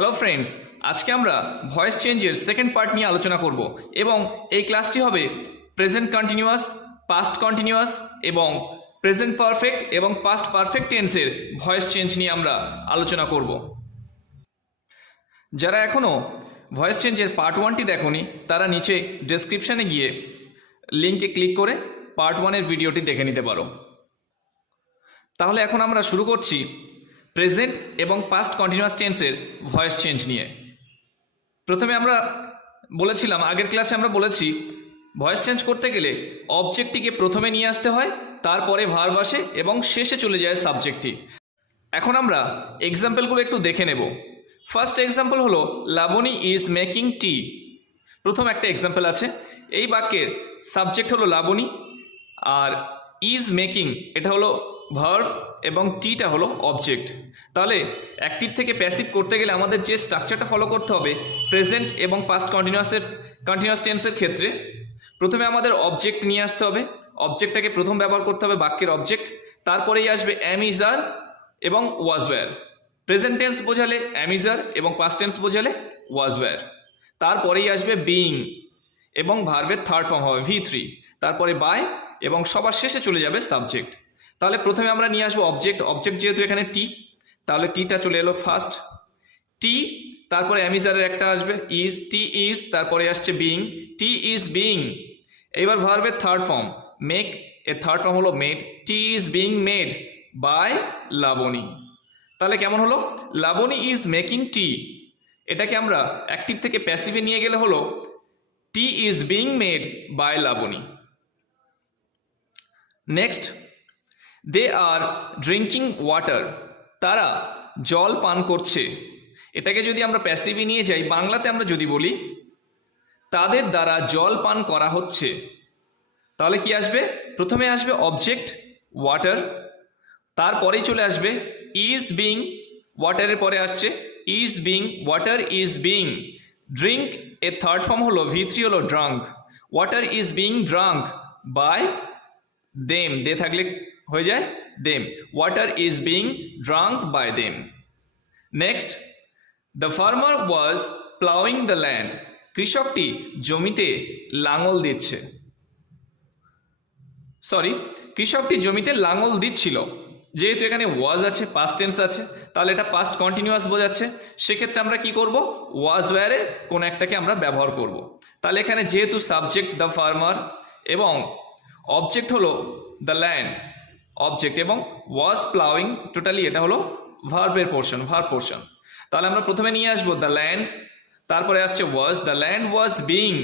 Hello friends, আজকে আমরা voice চেঞ্জের সেকেন্ড পার্ট নিয়ে আলোচনা করব এবং এই ক্লাসটি হবে প্রেজেন্ট কন্টিনিউয়াস, পাস্ট কন্টিনিউয়াস এবং প্রেজেন্ট পারফেক্ট এবং পাস্ট পারফেক্ট টেন্সের ভয়েস চেঞ্জ নিয়ে আমরা আলোচনা করব। যারা এখনও ভয়েস চেঞ্জের পার্ট ওয়ানটি দেখোনি তারা নিচে ডেসক্রিপশানে গিয়ে লিঙ্কে ক্লিক করে পার্ট ওয়ানের ভিডিওটি দেখে নিতে পারো। তাহলে এখন আমরা শুরু করছি প্রেজেন্ট এবং পাস্ট কন্টিনিউয়াস টেন্সের ভয়েস চেঞ্জ নিয়ে। প্রথমে আমরা বলেছিলাম, আগের ক্লাসে আমরা বলেছি ভয়েস চেঞ্জ করতে গেলে অবজেক্টটিকে প্রথমে নিয়ে আসতে হয়, তারপরে ভার্ব আসে এবং শেষে চলে যায় সাবজেক্টটি। এখন আমরা এক্সাম্পলগুলো একটু দেখে নেব। ফার্স্ট এক্সাম্পল হলো লাবণী ইজ মেকিং টি। প্রথম একটা এক্সাম্পল আছে, এই বাক্যের সাবজেক্ট হলো লাবণী আর ইজ মেকিং এটা হলো ভার্ব এবং টিটা হলো অবজেক্ট। তাহলে অ্যাক্টিভ থেকে প্যাসিভ করতে গেলে আমাদের যে স্ট্রাকচারটা ফলো করতে হবে প্রেজেন্ট এবং পাস্ট কন্টিনিউয়াস টেন্সের ক্ষেত্রে, প্রথমে আমাদের অবজেক্ট নিয়ে আসতে হবে, অবজেক্টটাকে প্রথম ব্যবহার করতে হবে বাক্যের অবজেক্ট, তারপরেই আসবে অ্যাম ইজ আর এবং ওয়াজ ওয়্যার। প্রেজেন্ট টেন্স বোঝালে অ্যাম ইজ আর এবং পাস্ট টেন্স বোঝালে ওয়াজ ওয়্যার। তারপরেই আসবে বিইং এবং ভার্বের থার্ড ফর্ম হবে V3, তারপরে বাই এবং সবার শেষে চলে যাবে সাবজেক্ট। তাহলে প্রথমে আমরা নিয়ে আসবো অবজেক্ট, যেহেতু এখানে টি, তাহলে টিটা চলে এলো ফার্স্ট টি, তারপরে অ্যামিজারের একটা আসবে ইজ, টি ইজ, তারপরে আসছে বিইং, টি ইজ বিইং। এইবার ভার্বের থার্ড ফর্ম মেক, এর থার্ড ফর্ম হলো made, tea is being made by Labani. তাহলে কেমন হলো? লাবণী ইজ মেকিং টি, এটাকে আমরা অ্যাক্টিভ থেকে প্যাসিভে নিয়ে গেলে হলো tea is being made by Labani. Next, they are drinking water, তারা জল পান করছে। এটাকে যদি আমরা প্যাসিভে নিয়ে যাই, বাংলাতে আমরা যদি বলি তাদের দ্বারা জল পান করা হচ্ছে, তাহলে কি আসবে? প্রথমে আসবে অবজেক্ট ওয়াটার, তারপরেই চলে আসবে ইজ বিইং, ওয়াটারের পরে আসছে is being, water is being. Drink এর থার্ড ফর্ম হলো V3 হলো drunk, water is being drunk by them, they থাকলে হয়ে যায় them, water is being drunk by them. Next, the farmer was ploughing the land, কৃষকটি জমিতে লাঙল দিচ্ছে, কৃষকটি জমিতে লাঙল দিচ্ছিল। যেহেতু এখানে ওয়াজ আছে, পাস্ট টেন্স আছে, তাহলে এটা পাস্ট কন্টিনিউয়াস বোঝাচ্ছে, সেক্ষেত্রে আমরা কি করব? ওয়াজ ওয়্যারের কোন একটাকে আমরা ব্যবহার করব। তাহলে এখানে যেহেতু সাবজেক্ট দ্য ফার্মার এবং অবজেক্ট হলো দ্য ল্যান্ড অবজেক্ট এবং ওয়াজ প্লাউইং, টোটালি এটা হলো ভার্ব পোর্শন। তাহলে আমরা প্রথমে নিয়ে আসবো দ্য ল্যান্ড, তারপরে আসছে was, the land was being,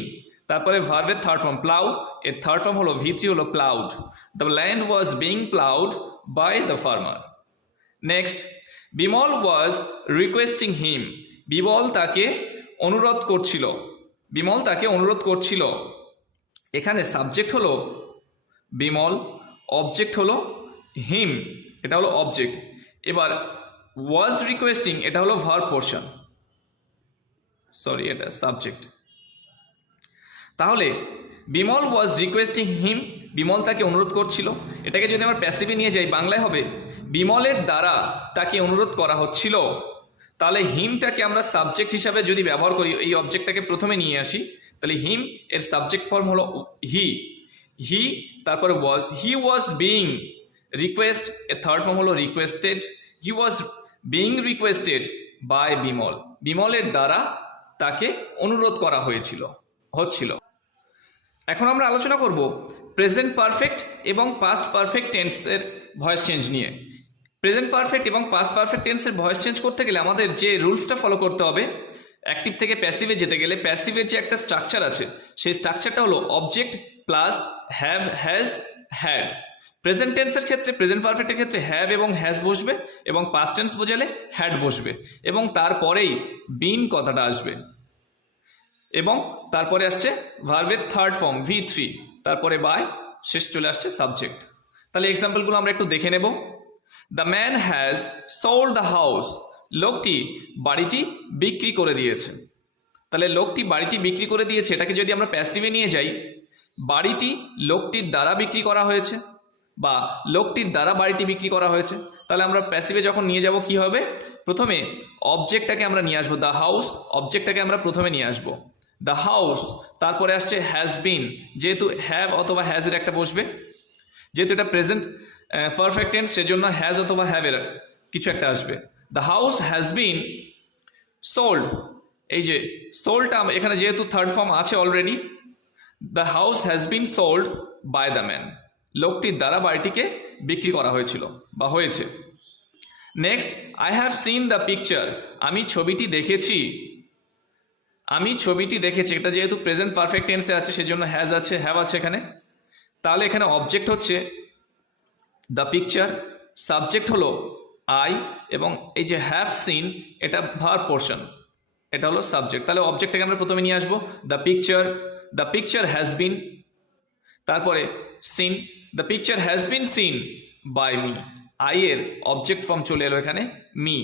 তারপরে ভার্বের থার্ড ফর্ম প্লাউ, এর থার্ড ফর্ম হলো V3 হলো ploughed, the land was being ploughed by the farmer. Next, Bimal was requesting him, Bimal তাকে অনুরোধ করছিল, এখানে সাবজেক্ট হলো বিমল, অবজেক্ট হলো হিম, এটা হলো অবজেক্ট। এবার ওয়াজ রিকোয়েস্টিং এটা হলো ভার্ব পোর্শন, এটা সাবজেক্ট। তাহলে Bimal was requesting him, Bimal তাকে অনুরোধ করছিল, এটাকে যদি আমরা প্যাসিভে নিয়ে যাই বাংলায় হবে বিমলের দ্বারা তাকে অনুরোধ করা হচ্ছিল। তাহলে হিমটাকে আমরা সাবজেক্ট হিসাবে যদি ব্যবহার করি, এই অবজেক্টটাকে প্রথমে নিয়ে আসি, তাহলে হিম এর সাবজেক্ট ফর্ম হলো হি, তারপরে was, he was being request, এর থার্ড ফর্ম হলো requested, he was being requested by Bimal, বিমলের দ্বারা তাকে অনুরোধ করা হচ্ছিল। এখন আমরা আলোচনা করব প্রেজেন্ট পারফেক্ট এবং পাস্ট পারফেক্ট টেন্সের ভয়েস চেঞ্জ নিয়ে। প্রেজেন্ট পারফেক্ট এবং পাস্ট পারফেক্ট টেন্সের ভয়েস চেঞ্জ করতে গেলে আমাদের যে রুলসটা ফলো করতে হবে, অ্যাক্টিভ থেকে প্যাসিভে যেতে গেলে প্যাসিভের যে একটা স্ট্রাকচার আছে সেই স্ট্রাকচারটা হলো object plus have, has, had. Present টেন্সের ক্ষেত্রে, প্রেজেন্ট পারফেক্টের ক্ষেত্রে হ্যাভ এবং হ্যাজ বসবে এবং পাস্ট টেন্স বোঝালে হ্যাড বসবে এবং তারপরেই বিন কথাটা আসবে এবং তারপরে আসছে ভার্বের থার্ড ফর্ম V3, তারপরে বাই, শেষ চলে আসছে সাবজেক্ট। তাহলে এক্সাম্পলগুলো আমরা একটু দেখে নেব। The man has sold the house, লোকটি বাড়িটি বিক্রি করে দিয়েছে। তাহলে লোকটি বাড়িটি বিক্রি করে দিয়েছে, এটাকে যদি আমরা প্যাসিভে নিয়ে যাই, বাড়িটি লোকটির দ্বারা বিক্রি করা হয়েছে, বা লোকটির দ্বারা বাড়িটি বিক্রি করা হয়েছে। তাহলে আমরা প্যাসিভে যখন নিয়ে যাব কি হবে, প্রথমে অবজেক্টটাকে আমরা নিয়ে আসবো, দ্য হাউস অবজেক্টটাকে আমরা প্রথমে নিয়ে আসবো, দ্য হাউস, তারপরে আসছে হ্যাজ বিন, যেহেতু হ্যাভ অথবা হ্যাজের একটা বসবে, যেহেতু এটা প্রেজেন্ট পারফেক্ট টেন্স সেজন্য হ্যাজ অথবা হ্যাভের কিছু একটা আসবে। The house has been sold, এই যে সোল্ডটা এখানে যেহেতু থার্ড ফর্ম আছে already, the house has been sold by the man, লোকটির দ্বারা বাড়িটিকে বিক্রি করা হয়েছিল বা হয়েছে। Next, I have seen the picture, আমি ছবিটি দেখেছি, আমি ছবিটি দেখেছি, এটা যেহেতু প্রেজেন্ট পারফেক্ট টেন্সে আছে সেজন্য হ্যাজ আছে, হ্যাভ আছে এখানে। তাহলে এখানে অবজেক্ট হচ্ছে দ্য পিকচার, সাবজেক্ট হলো আই, এবং এই যে হ্যাভ সিন এটা ভার্ব পোর্শন, এটা হলো সাবজেক্ট। তাহলে অবজেক্টটাকে আমরা প্রথমে নিয়ে আসবো, দ্য পিকচার হ্যাজ বিন, তারপরে seen, the picture has been seen by me, I এর অবজেক্ট ফর্ম চলে এলো এখানে me,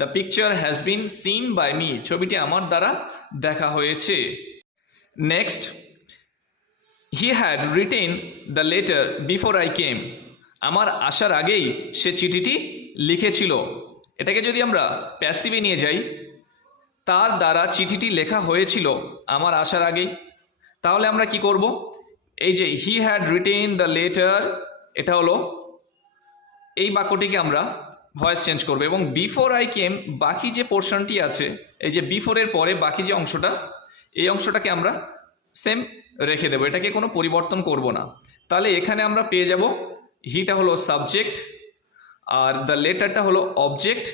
the picture has been seen by me, ছবিটি আমার দ্বারা দেখা হয়েছে। Next, he had written the letter before I came, আমার আসার আগেই সে চিঠিটি লিখেছিল। এটাকে যদি আমরা প্যাসিভে নিয়ে যাই, তার দ্বারা চিঠিটি লেখা হয়েছিল আমার আসার আগেই, তাহলে আমরা কি করব, এই যে হি হ্যাড রিটেন দ্য লেটার, এটা হলো এই বাক্যটিকে আমরা ভয়েস চেঞ্জ করব, এবং বিফোর আই কেম বাকি যে পোর্শনটি আছে, এই যে বিফোরের পরে বাকি যে অংশটা, এই অংশটাকে আমরা সেম রেখে দেবো, এটাকে কোনো পরিবর্তন করব না। তাহলে এখানে আমরা পেয়ে যাব হিটা হলো সাবজেক্ট, আর দ্য লেটারটা হলো অবজেক্ট,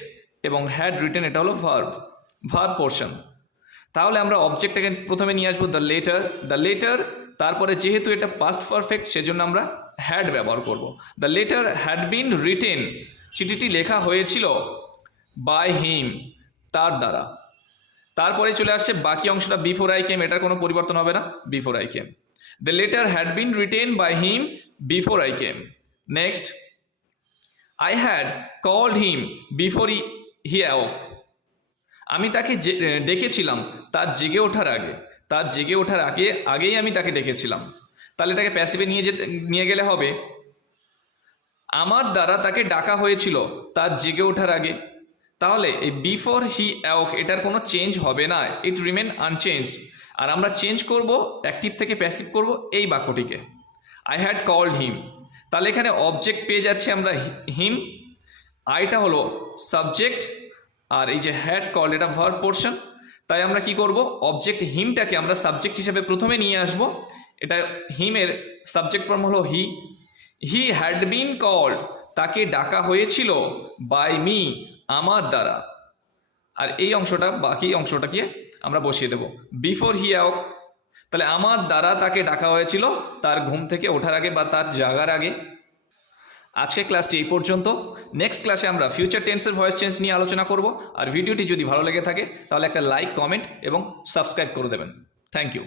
এবং হ্যাড রিটেন এটা হলো ভার্ব পোর্শন। তাহলে আমরা অবজেক্টটাকে প্রথমে নিয়ে আসবো দ্য লেটার, তারপরে যেহেতু এটা পাস্ট পারফেক্ট সেজন্য আমরা হ্যাড ব্যবহার করব। The letter had been written, চিঠিটি লেখা হয়েছিল বাই হিম, তার দ্বারা। তারপরে চলে আসছে বাকি অংশটা বিফোর আই কেম, এটার কোনো পরিবর্তন হবে না, before I came, the letter had been written by him before I came. Next, I had called him before he awoke, আমি তাকে ডেকেছিলাম তার জেগে ওঠার আগে, তার জেগে ওঠার আগেই আমি তাকে ডেকেছিলাম। তাহলে এটাকে প্যাসিভে নিয়ে গেলে হবে, আমার দ্বারা তাকে ডাকা হয়েছিল তার জেগে ওঠার আগে। তাহলে এই বিফোর হি অ্যাওক এটার কোনো চেঞ্জ হবে না, ইট রিমেন আনচেঞ্জ। আর আমরা চেঞ্জ করব, অ্যাক্টিভ থেকে প্যাসিভ করব এই বাক্যটিকে, আই হ্যাড কল্ড হিম। তাহলে এখানে অবজেক্ট পেয়ে যাচ্ছি আমরা হিম, আইটা হলো সাবজেক্ট, আর এই যে হ্যাড কল্ড এটা ভার্ব পোর্শন। তাই আমরা কি করব, অবজেক্ট হিমটাকে আমরা সাবজেক্ট হিসেবে প্রথমে নিয়ে আসব, এটা হিমের সাবজেক্ট ফর্ম হলো হি হ্যাড বিন কল্ড, তাকে ডাকা হয়েছিল বাই মি, আমার দ্বারা। আর এই অংশটা বাকি অংশটাকে আমরা বসিয়ে দেব বিফোর হি অ্যাওক, তাহলে আমার দ্বারা তাকে ডাকা হয়েছিল তার ঘুম থেকে ওঠার আগে বা তার জাগার আগে। আজকে ক্লাসটি এই পর্যন্ত। নেক্সট ক্লাসে আমরা ফিউচার টেন্সের ভয়েস চেঞ্জ নিয়ে আলোচনা করব। আর ভিডিওটি যদি ভালো লেগে থাকে তাহলে একটা লাইক, কমেন্ট এবং সাবস্ক্রাইব করে দেবেন। Thank you.